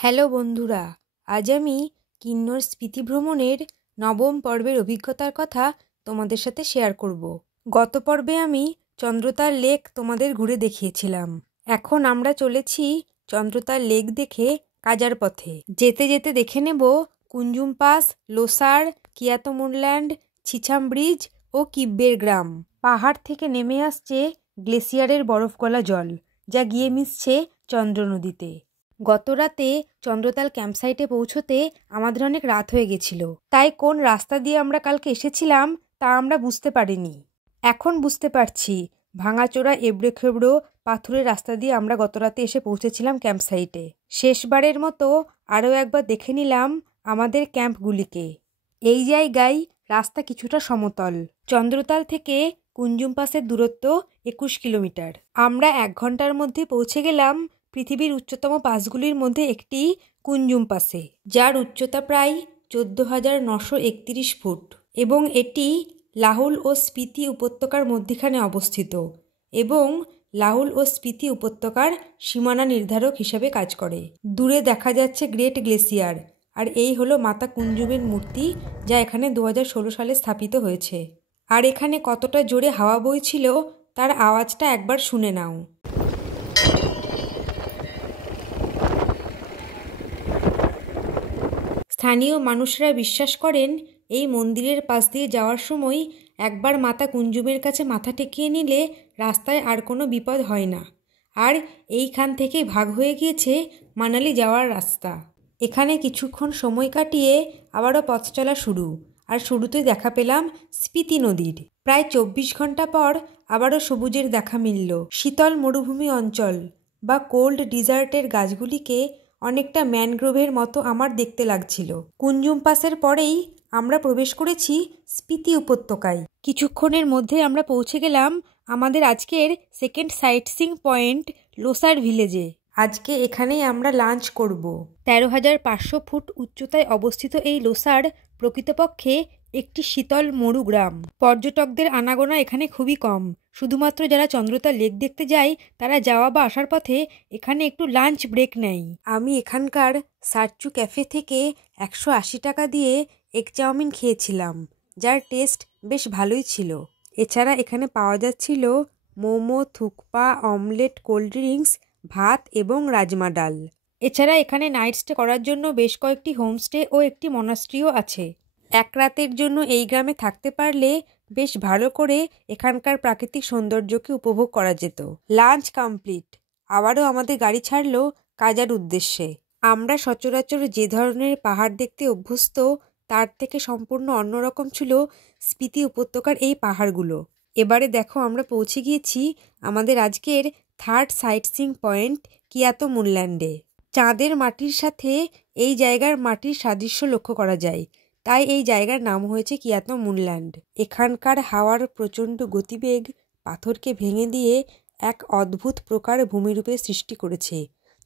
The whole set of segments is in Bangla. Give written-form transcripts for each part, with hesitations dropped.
হ্যালো বন্ধুরা, আজ আমি কিন্নর স্পিতি ভ্রমণের নবম পর্বের অভিজ্ঞতার কথা তোমাদের সাথে শেয়ার করব। গত পর্বে আমি চন্দ্রতার লেক তোমাদের ঘুরে দেখিয়েছিলাম। এখন আমরা চলেছি চন্দ্রতার লেক দেখে কাজার পথে। যেতে যেতে দেখে নেব কুঞ্জুম পাস, লোসার, কিয়াতমুরল্যান্ড, ছিছাম ব্রিজ ও কিব্বের গ্রাম। পাহাড় থেকে নেমে আসছে গ্লেসিয়ারের বরফ গলা জল, যা গিয়ে মিশছে চন্দ্র নদীতে। গত রাতে চন্দ্রতাল ক্যাম্পসাইটে পৌঁছতে আমাদের অনেক রাত হয়ে গেছিল, তাই কোন রাস্তা দিয়ে আমরা কালকে এসেছিলাম তা আমরা বুঝতে পারিনি। এখন বুঝতে পারছি, ভাঙাচোরা এবড়ো-খেবড়ো পাথুরের রাস্তা দিয়ে আমরা গত রাতে এসে পৌঁছেছিলাম ক্যাম্পসাইটে। শেষবারের মতো আরও একবার দেখে নিলাম আমাদের ক্যাম্পগুলিকে। এই জায়গায় রাস্তা কিছুটা সমতল। চন্দ্রতাল থেকে কুঞ্জুম পাসের দূরত্ব 21 কিলোমিটার। আমরা 1 ঘন্টার মধ্যে পৌঁছে গেলাম পৃথিবীর উচ্চতম পাসগুলির মধ্যে একটি কুঞ্জুম পাসে, যার উচ্চতা প্রায় 14,931 ফুট এবং এটি লাহুল ও স্পিতি উপত্যকার মধ্যখানে অবস্থিত এবং লাহুল ও স্পিতি উপত্যকার সীমানা নির্ধারক হিসাবে কাজ করে। দূরে দেখা যাচ্ছে গ্রেট গ্লেসিয়ার, আর এই হলো মাতা কুঞ্জুমের মূর্তি, যা এখানে 2016 সালে স্থাপিত হয়েছে। আর এখানে কতটা জোরে হাওয়া বইছিল তার আওয়াজটা একবার শুনে নাও। স্থানীয় মানুষরা বিশ্বাস করেন এই মন্দিরের পাশ দিয়ে যাওয়ার সময় একবার মাতা কুঞ্জুমের কাছে মাথা ঠেকিয়ে নিলে রাস্তায় আর কোনো বিপদ হয় না। আর এইখান থেকে ভাগ হয়ে গিয়েছে মানালি যাওয়ার রাস্তা। এখানে কিছুক্ষণ সময় কাটিয়ে আবারও পথ চলা শুরু, আর শুরুতেই দেখা পেলাম স্পিতি নদীর। প্রায় 24 ঘন্টা পর আবারও সবুজের দেখা মিলল। শীতল মরুভূমি অঞ্চল বা কোল্ড ডিজার্টের গাছগুলিকে অনেকটা ম্যানগ্রোভের মতো আমার দেখতে লাগছিল। কুঞ্জুম পাসের পরেই আমরা প্রবেশ করেছি স্পিতি উপত্যকায়। কিছুক্ষণের মধ্যে আমরা পৌঁছে গেলাম আমাদের আজকের সেকেন্ড সাইটসিং পয়েন্ট লোসার ভিলেজে। আজকে এখানেই আমরা লাঞ্চ করব। 13,500 ফুট উচ্চতায় অবস্থিত এই লোসার প্রকৃতপক্ষে একটি শীতল মরু গ্রাম। পর্যটকদের আনাগোনা এখানে খুবই কম। শুধুমাত্র যারা চন্দ্রতাল লেক দেখতে যায় তারা যাওয়া বা আসার পথে এখানে একটু লাঞ্চ ব্রেক নেয়। আমি এখানকার সার্চু ক্যাফে থেকে 180 টাকা দিয়ে এগ চাউমিন খেয়েছিলাম, যার টেস্ট বেশ ভালোই ছিল। এছাড়া এখানে পাওয়া যাচ্ছিল momo, thukpa, omelette, cold drinks, ভাত এবং রাজমা ডাল। এছাড়া এখানে নাইট স্টে করার জন্য বেশ কয়েকটি হোমস্টে ও একটি মনাস্ট্রিও আছে। 1 রাতের জন্য এই গ্রামে থাকতে পারলে বেশ ভালো করে এখানকার প্রাকৃতিক সৌন্দর্যকে উপভোগ করা যেত। Lunch complete. আবারও আমাদের গাড়ি ছাড়লো কাজার উদ্দেশ্যে। আমরা সচরাচর যে ধরনের পাহাড় দেখতে অভ্যস্ত তার থেকে সম্পূর্ণ অন্যরকম ছিল স্পিতি উপত্যকার এই পাহাড়গুলো। এবারে দেখো আমরা পৌঁছে গিয়েছি আমাদের আজকের থার্ড সাইটসিং পয়েন্ট কিয়াতমুরল্যান্ডে। চাঁদের মাটির সাথে এই জায়গার মাটির সাদৃশ্য লক্ষ্য করা যায়, তাই এই জায়গার নাম হয়েছে কিয়াতমুরল্যান্ড। এখানকার হাওয়ার প্রচণ্ড গতিবেগ পাথরকে ভেঙে দিয়ে এক অদ্ভুত প্রকার ভূমিরূপের সৃষ্টি করেছে,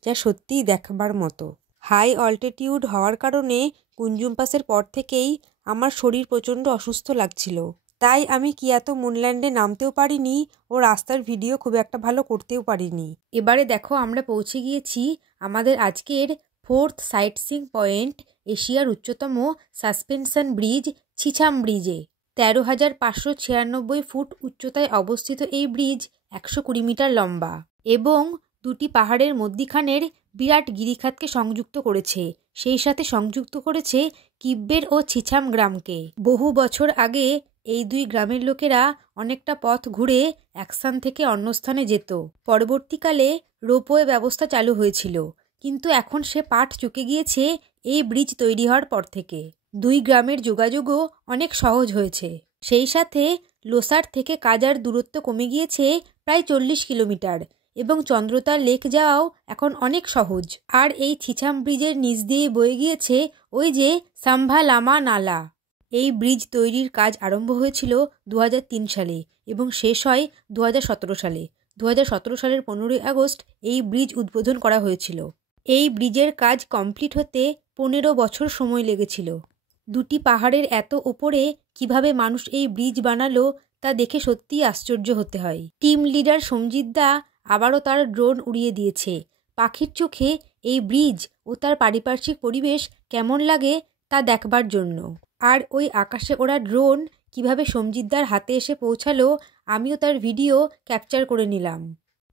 যা সত্যিই দেখবার মতো। হাই অল্টিটিউড হওয়ার কারণে কুঞ্জুম পাসের পর থেকেই আমার শরীর প্রচণ্ড অসুস্থ লাগছিল, তাই আমি কিয়াতমুরল্যান্ডে নামতেও পারিনি ও রাস্তার ভিডিও খুব একটা ভালো করতেও পারিনি। এবারে দেখো আমরা পৌঁছে গিয়েছি আমাদের আজকের ফোর্থ সাইটসিং পয়েন্ট এশিয়ার উচ্চতম সাসপেনশন ব্রিজ ছিছাম ব্রিজে। 13,596 ফুট উচ্চতায় অবস্থিত এই ব্রিজ 120 মিটার লম্বা এবং দুটি পাহাড়ের মধ্যিখানের বিরাট গিরিখাতকে সংযুক্ত করেছে। সেই সাথে সংযুক্ত করেছে কিব্বের ও ছিছাম গ্রামকে। বহু বছর আগে এই 2 গ্রামের লোকেরা অনেকটা পথ ঘুরে এক স্থান থেকে অন্য স্থানে যেত। পরবর্তীকালে রোপওয়ে ব্যবস্থা চালু হয়েছিল, কিন্তু এখন সে পাঠ চুকে গিয়েছে এই ব্রিজ তৈরি হওয়ার পর থেকে। 2 গ্রামের যোগাযোগও অনেক সহজ হয়েছে। সেই সাথে লোসার থেকে কাজার দূরত্ব কমে গিয়েছে প্রায় 40 কিলোমিটার এবং চন্দ্রতাল লেক যাওয়াও এখন অনেক সহজ। আর এই ছিছাম ব্রিজের নিচ দিয়ে বয়ে গিয়েছে ওই যে সাম্ভা লামা নালা। এই ব্রিজ তৈরির কাজ আরম্ভ হয়েছিল 2003 সালে এবং শেষ হয় 2017 সালে। 2017 সালের 15ই আগস্ট এই ব্রিজ উদ্বোধন করা হয়েছিল। এই ব্রিজের কাজ কমপ্লিট হতে 15 বছর সময় লেগেছিল। দুটি পাহাড়ের এত ওপরে কিভাবে মানুষ এই ব্রিজ বানালো তা দেখে সত্যিই আশ্চর্য হতে হয়। টিম লিডার সমজিৎ দা আবারও তার ড্রোন উড়িয়ে দিয়েছে। পাখির চোখে এই ব্রিজ ও তার পারিপার্শ্বিক পরিবেশ কেমন লাগে তা দেখবার জন্য। আর ওই আকাশে ওড়া ড্রোন কিভাবে সমজিৎদার হাতে এসে পৌঁছালো আমিও তার ভিডিও ক্যাপচার করে নিলাম।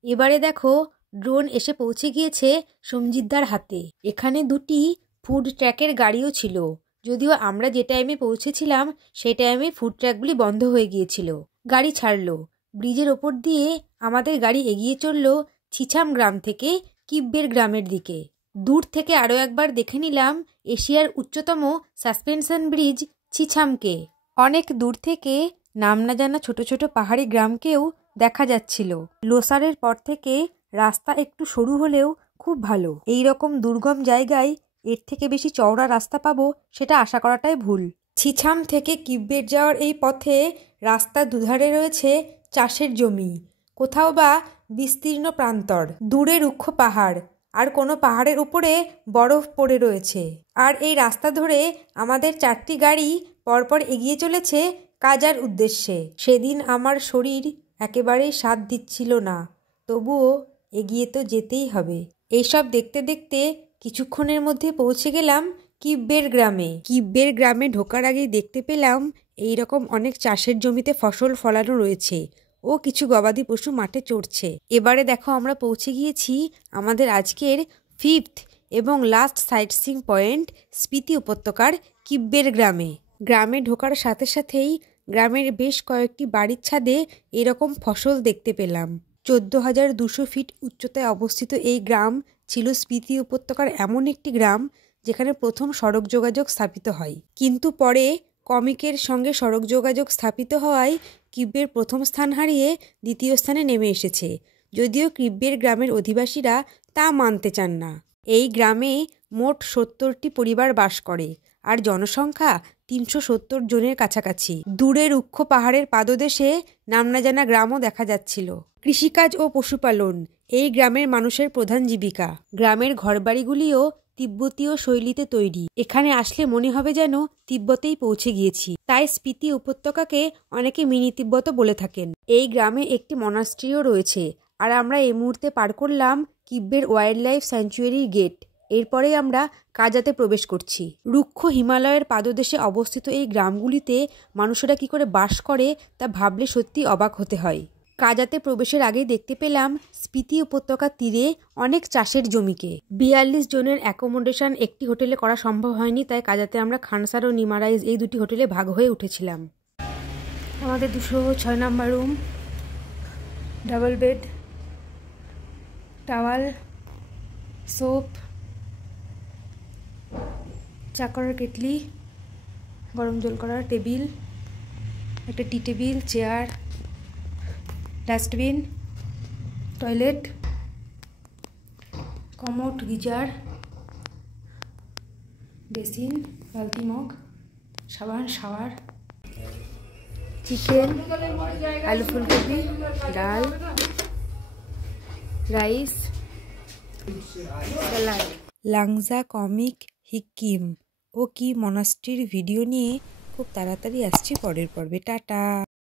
এবারে দেখো ড্রোন এসে পৌঁছে গিয়েছে সমজিৎদার হাতে। এখানে দুটি ফুড ট্র্যাকের গাড়িও ছিল, যদিও আমরা যে টাইমে পৌঁছেছিলাম সেই টাইমে ফুড ট্র্যাকগুলি বন্ধ হয়ে গিয়েছিল। গাড়ি ছাড়লো, ব্রিজের ওপর দিয়ে আমাদের গাড়ি এগিয়ে চলল ছিছাম গ্রাম থেকে কিব্বের গ্রামের দিকে। দূর থেকে আরও একবার দেখে নিলাম এশিয়ার উচ্চতম সাসপেনশন ব্রিজ ছিছামকে। অনেক দূর থেকে নাম না জানা ছোট ছোট পাহাড়ি গ্রামকেও দেখা যাচ্ছিল। লোসারের পর থেকে রাস্তা একটু সরু হলেও খুব ভালো। এই রকম দুর্গম জায়গায় এর থেকে বেশি চওড়া রাস্তা পাবো সেটা আশা করাটাই ভুল। ছিছাম থেকে কিব্বের যাওয়ার এই পথে রাস্তার দুধারে রয়েছে চাষের জমি, কোথাও বা বিস্তীর্ণ প্রান্তর, দূরে রুক্ষ পাহাড়, আর কোনো পাহাড়ের উপরে বরফ পড়ে রয়েছে। আর এই রাস্তা ধরে আমাদের 4টি গাড়ি পরপর এগিয়ে চলেছে কাজার উদ্দেশ্যে। সেদিন আমার শরীর একেবারেই সাথ দিচ্ছিল না, তবুও এগিয়ে তো যেতেই হবে। এইসব দেখতে দেখতে কিছুক্ষণের মধ্যে পৌঁছে গেলাম কিব্বের গ্রামে। কিব্বের গ্রামে ঢোকার আগেই দেখতে পেলাম এই রকম অনেক চাষের জমিতে ফসল ফলানো রয়েছে ও কিছু গবাদি পশু মাঠে চড়ছে। এবারে দেখো আমরা পৌঁছে গিয়েছি আমাদের আজকের 5th এবং last site seeing point Spiti উপত্যকার কিব্বের গ্রামে। গ্রামে ঢোকার সাথে সাথেই গ্রামের বেশ কয়েকটি বাড়ির ছাদে এরকম ফসল দেখতে পেলাম। 14,200 ফিট উচ্চতায় অবস্থিত এই গ্রাম ছিল স্পিতি উপত্যকার এমন একটি গ্রাম যেখানে প্রথম সড়ক যোগাযোগ স্থাপিত হয়। কিন্তু পরে কমিকের সঙ্গে সড়ক যোগাযোগ স্থাপিত হওয়ায় কিব্বের প্রথম স্থান হারিয়ে দ্বিতীয় স্থানে নেমে এসেছে, যদিও কিব্বের গ্রামের অধিবাসীরা তা মানতে চান না। এই গ্রামে মোট 70টি পরিবার বাস করে আর জনসংখ্যা 370 জনের কাছাকাছি। দূরে রুক্ষ পাহাড়ের পাদদেশে নামনা জানা গ্রামও দেখা যাচ্ছিল। কৃষিকাজ ও পশুপালন এই গ্রামের মানুষের প্রধান জীবিকা। গ্রামের ঘরবাড়িগুলিও তিব্বতীয় শৈলীতে তৈরি। এখানে আসলে মনে হবে যেন তিব্বতেই পৌঁছে গিয়েছি। তাই স্পিতি উপত্যকাকে অনেকে মিনি তিব্বত বলে থাকেন। এই গ্রামে একটি মনাস্ট্রিও রয়েছে। আর আমরা এই মুহূর্তে পার করলাম Kibber wild life sanctuary gate. এরপরেই আমরা কাজাতে প্রবেশ করছি। রুক্ষ হিমালয়ের পাদদেশে অবস্থিত এই গ্রামগুলিতে মানুষেরা কি করে বাস করে তা ভাবলে সত্যি অবাক হতে হয়। কাজাতে প্রবেশের আগেই দেখতে পেলাম স্পিতি উপত্যকার তীরে অনেক চাষের জমিকে। 42 জনের অ্যাকোমোডেশন একটি হোটেলে করা সম্ভব হয়নি, তাই কাজাতে আমরা খানসার ও নিমারাইজ এই দুটি হোটেলে ভাগ হয়ে উঠেছিলাম। আমাদের 206 number room, double bed, towel, soap, চা করার কেটলি, গরম জল করার টেবিল, একটা tea table, chair, dustbin, toilet, commode, geyser, basin, বালতি, মগ, সাবান, শাওয়ার, চিকেন, আলু ফুলকপি, ডাল, রাইস, স্যালাড। লাংজা কমিক হিকিম ও কি মনাস্ট্রির ভিডিও নিয়ে খুব তাড়াতাড়ি আসছি পরের পর্বে। টাটা।